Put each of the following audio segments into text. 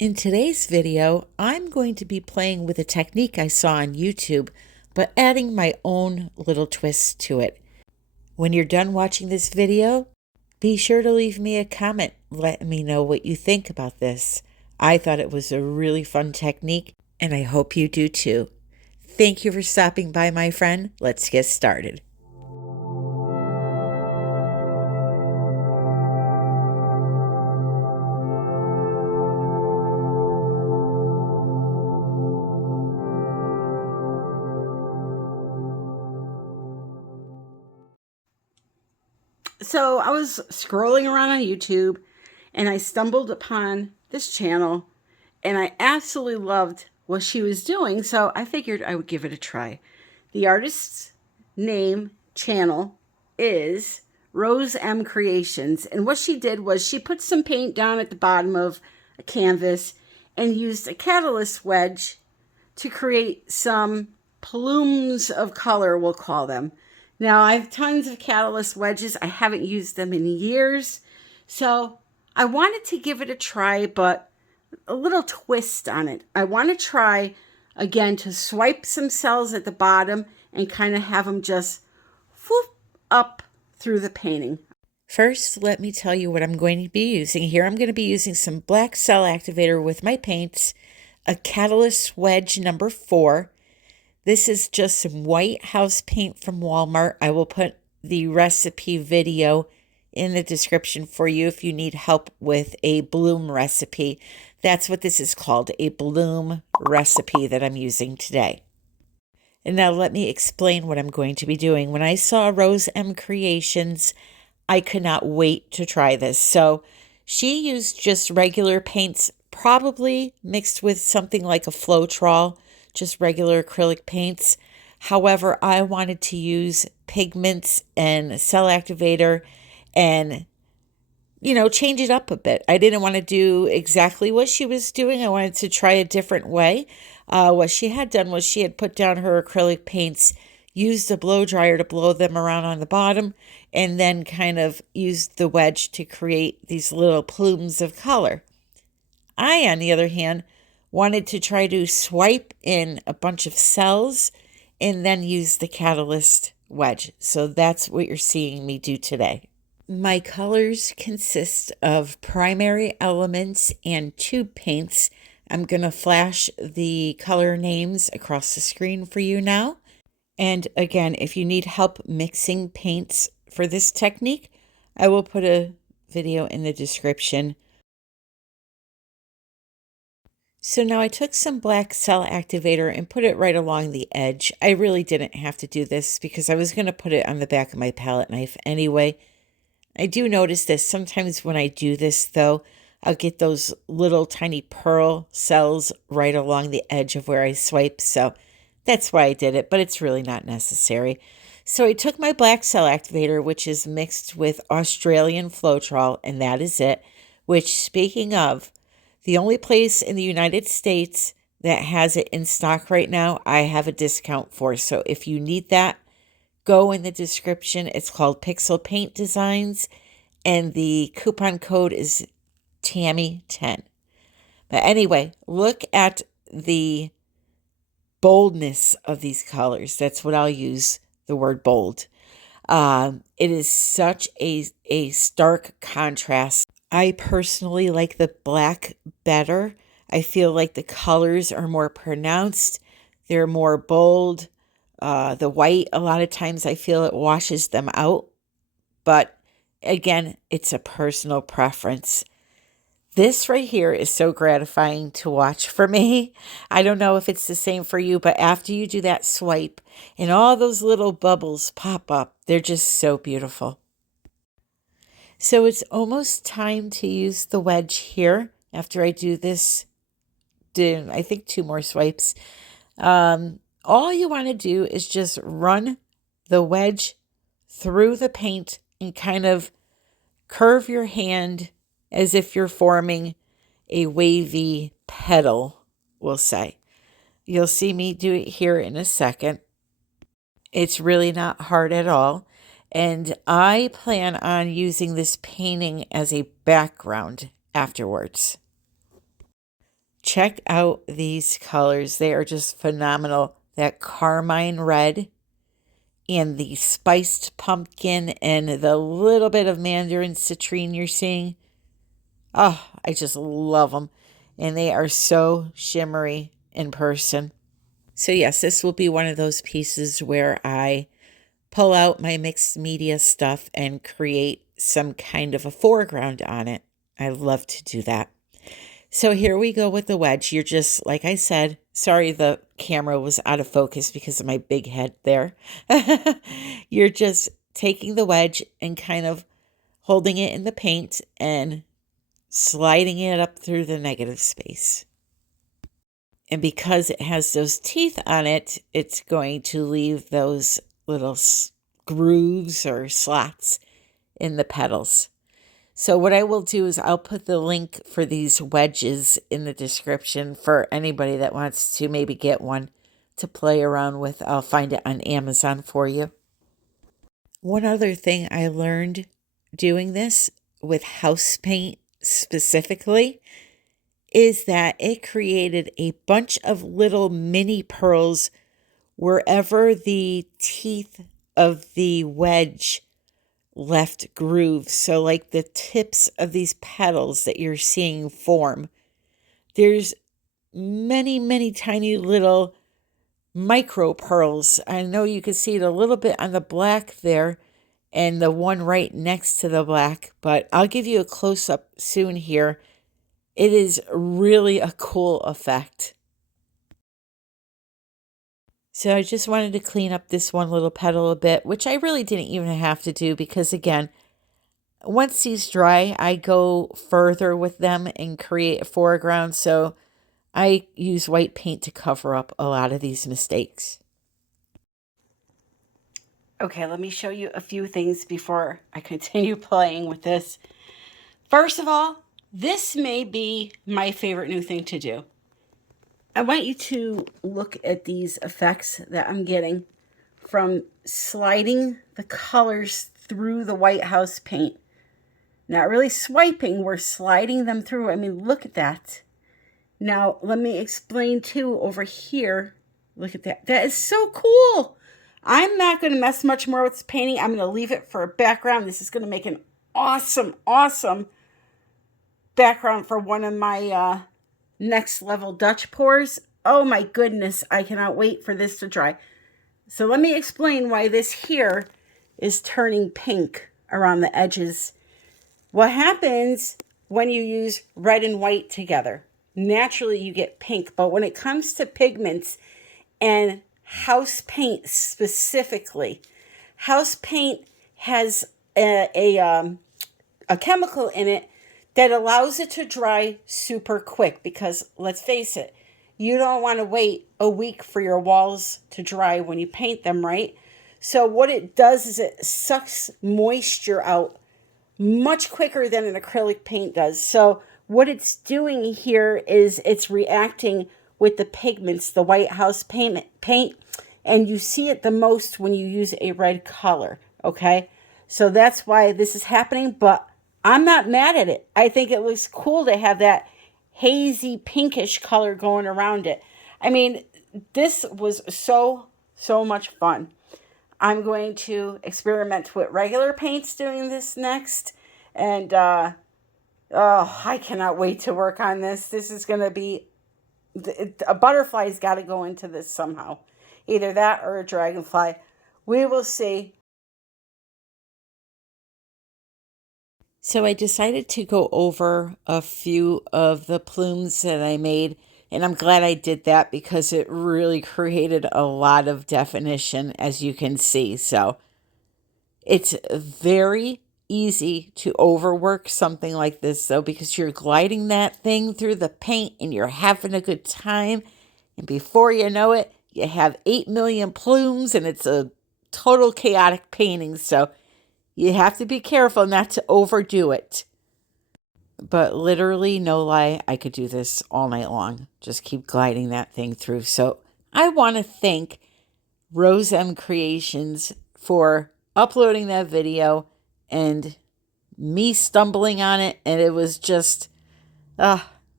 In today's video, I'm going to be playing with a technique I saw on YouTube, but adding my own little twist to it. When you're done watching this video, be sure to leave me a comment letting me know what you think about this. I thought it was a really fun technique, and I hope you do too. Thank you for stopping by, my friend. Let's get started. So I was scrolling around on YouTube and I stumbled upon this channel and I absolutely loved what she was doing. So I figured I would give it a try. The artist's channel is RoseM Creations. And what she did was she put some paint down at the bottom of a canvas and used a catalyst wedge to create some plumes of color, we'll call them. Now, I have tons of catalyst wedges. I haven't used them in years. So I wanted to give it a try, but a little twist on it. I want to try, again, to swipe some cells at the bottom and kind of have them just whoop up through the painting. First, let me tell you what I'm going to be using. Here I'm going to be using some black cell activator with my paints, a catalyst wedge number 4. This is just some white house paint from Walmart. I will put the recipe video in the description for you if you need help with a bloom recipe. That's what this is called, a bloom recipe that I'm using today. And now let me explain what I'm going to be doing. When I saw RoseM Creations, I could not wait to try this. So she used just regular paints, probably mixed with something like a Floetrol, just regular acrylic paints. However, I wanted to use pigments and cell activator and, change it up a bit. I didn't want to do exactly what she was doing. I wanted to try a different way. What she had done was she had put down her acrylic paints, used a blow dryer to blow them around on the bottom, and then kind of used the wedge to create these little plumes of color. I, on the other hand, wanted to try to swipe in a bunch of cells and then use the catalyst wedge. So that's what you're seeing me do today. My colors consist of primary elements and tube paints. I'm going to flash the color names across the screen for you now. And again, if you need help mixing paints for this technique, I will put a video in the description. So now I took some black cell activator and put it right along the edge. I really didn't have to do this because I was going to put it on the back of my palette knife anyway. I do notice that sometimes when I do this, though, I'll get those little tiny pearl cells right along the edge of where I swipe. So that's why I did it, but it's really not necessary. So I took my black cell activator, which is mixed with Australian Floetrol, and that is it, which, speaking of, the only place in the United States that has it in stock right now, I have a discount for. So if you need that, go in the description. It's called Pixel Paint Designs, and the coupon code is Tammy10. But anyway, look at the boldness of these colors. That's what I'll use, the word bold. It is such a stark contrast. I personally like the black better. I feel like the colors are more pronounced. They're more bold. The white, a lot of times I feel it washes them out. But again, it's a personal preference. This right here is so gratifying to watch for me. I don't know if it's the same for you, but after you do that swipe and all those little bubbles pop up, they're just so beautiful. So it's almost time to use the wedge here after I do this, I think 2 more swipes. All you want to do is just run the wedge through the paint and kind of curve your hand as if you're forming a wavy petal, we'll say. You'll see me do it here in a second. It's really not hard at all. And I plan on using this painting as a background afterwards. check out these colors. They are just phenomenal. That carmine red and the spiced pumpkin and the little bit of mandarin citrine you're seeing. Oh, I just love them. And they are so shimmery in person. So yes, this will be one of those pieces where I pull out my mixed media stuff and create some kind of a foreground on it. I love to do that. So here we go with the wedge. You're just, like I said, sorry the camera was out of focus because of my big head there. You're just taking the wedge and kind of holding it in the paint and sliding it up through the negative space. And because it has those teeth on it, it's going to leave those little grooves or slots in the petals. So what I will do is I'll put the link for these wedges in the description for anybody that wants to maybe get one to play around with. I'll find it on Amazon for you. One other thing I learned doing this with house paint specifically is that it created a bunch of little mini pearls wherever the teeth of the wedge left grooves. So like the tips of these petals that you're seeing form, there's many tiny little micro pearls. I know you can see it a little bit on the black there and the one right next to the black, but I'll give you a close-up soon here. It is really a cool effect. So I just wanted to clean up this one little petal a bit, which I really didn't even have to do because, again, once these dry, I go further with them and create a foreground. So I use white paint to cover up a lot of these mistakes. Okay, let me show you a few things before I continue playing with this. First of all, this may be my favorite new thing to do. I want you to look at these effects that I'm getting from sliding the colors through the white house paint. Not really swiping, we're sliding them through. I mean, look at that. Now, let me explain too over here. Look at that. That is so cool. I'm not going to mess much more with this painting. I'm going to leave it for a background. This is going to make an awesome background for one of my next level Dutch pours. Oh my goodness, I cannot wait for this to dry. So let me explain why this here is turning pink around the edges. What happens when you use red and white together? Naturally you get pink, but when it comes to pigments and house paint specifically, house paint has a chemical in it that allows it to dry super quick because, let's face it, you don't want to wait a week for your walls to dry when you paint them, right? So what it does is it sucks moisture out much quicker than an acrylic paint does. So what it's doing here is it's reacting with the pigments, the white house paint, and you see it the most when you use a red color, okay? So that's why this is happening, but I'm not mad at it. I think it looks cool to have that hazy pinkish color going around it. I mean, this was so much fun. I'm going to experiment with regular paints doing this next. And, oh, I cannot wait to work on this. This is going to be, a butterfly's got to go into this somehow. Either that or a dragonfly. We will see. So I decided to go over a few of the plumes that I made, and I'm glad I did that because it really created a lot of definition, as you can see. So it's very easy to overwork something like this, though, because you're gliding that thing through the paint and you're having a good time. And before you know it, you have 8 million plumes and it's a total chaotic painting. So you have to be careful not to overdo it. But literally, no lie, I could do this all night long. Just keep gliding that thing through. So I want to thank RoseM Creations for uploading that video and me stumbling on it. And it was just,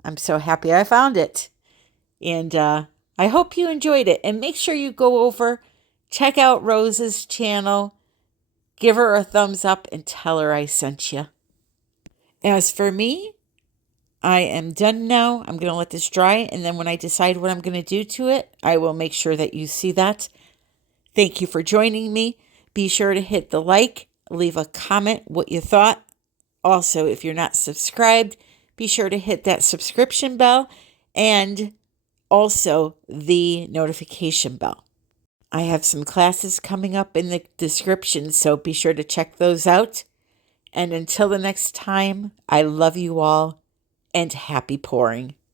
I'm so happy I found it. And I hope you enjoyed it. And make sure you go over, check out Rose's channel, give her a thumbs up, and tell her I sent you. As for me, I am done now. I'm going to let this dry. And then when I decide what I'm going to do to it, I will make sure that you see that. Thank you for joining me. Be sure to hit the like, leave a comment what you thought. Also, if you're not subscribed, be sure to hit that subscription bell and also the notification bell. I have some classes coming up in the description, so be sure to check those out. And until the next time, I love you all and happy pouring.